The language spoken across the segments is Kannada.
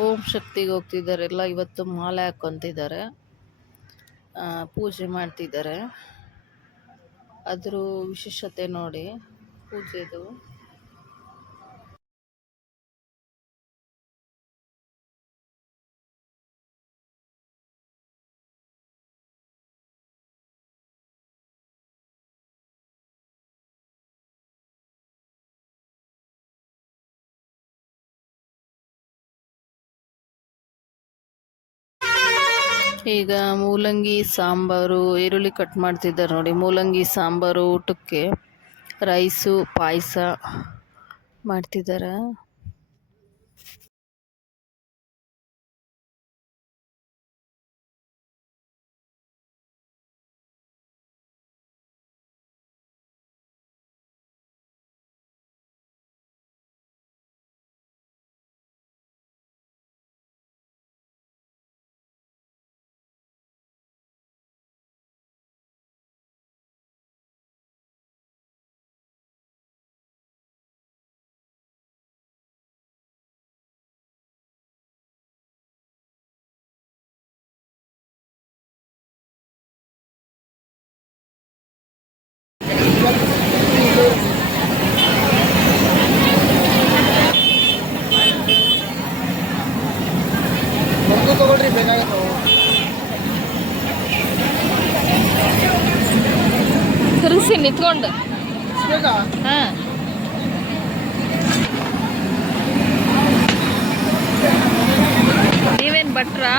ಓಂ ಶಕ್ತಿಗೆ ಹೋಗ್ತಿದ್ದಾರೆಲ್ಲ ಇವತ್ತು ಮಾಲೆ ಹಾಕೊಂತಿದ್ದಾರೆ ಆ, ಪೂಜೆ ಮಾಡ್ತಿದ್ದಾರೆ. ಅದ್ರ ವಿಶೇಷತೆ ನೋಡಿ ಪೂಜೆದು. ಈಗ ಮೂಲಂಗಿ ಸಾಂಬಾರು ಈರುಳ್ಳಿ ಕಟ್ ಮಾಡ್ತಿದ್ದಾರೆ ನೋಡಿ. ಮೂಲಂಗಿ ಸಾಂಬಾರು ಊಟಕ್ಕೆ ರೈಸು ಪಾಯಸ ಮಾಡ್ತಿದ್ದಾರೆ. ತಿರುಗಿಸಿ ನಿಂತ್ಕೊಂಡು. ಹಾಂ. ನೀವೇನು ಭಟ್ರಾ?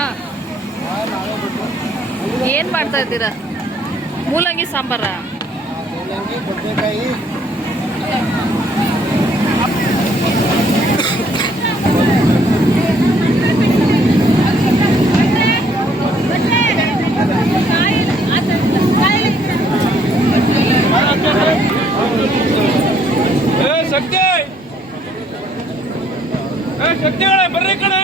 ಏನು ಮಾಡ್ತಾ ಇದ್ದೀರಾ? ಮೂಲಂಗಿ ಸಾಂಬಾರ? ಶಕ್ತಿಗಳೇ, ಬರ್ರಿ ಕಡೆ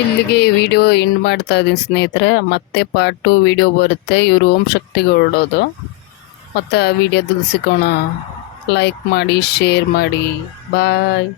ಇಲ್ಲಿಗೆ ವಿಡಿಯೋ ಎಂಡ್ ಮಾಡ್ತಾ ಇದ್ದೀನಿ ಸ್ನೇಹಿತರೆ. ಮತ್ತೆ ಪಾರ್ಟ್ ಟು ವಿಡಿಯೋ ಬರುತ್ತೆ. ಇವರು ಓಂ ಶಕ್ತಿಗೆ ಹೊರಡೋದು. ಮತ್ತು ಆ ವಿಡಿಯೋದಲ್ಲಿ ಸಿಕ್ಕೋಣ ಲೈಕ್ ಮಾಡಿ ಶೇರ್ ಮಾಡಿ. ಬಾಯ್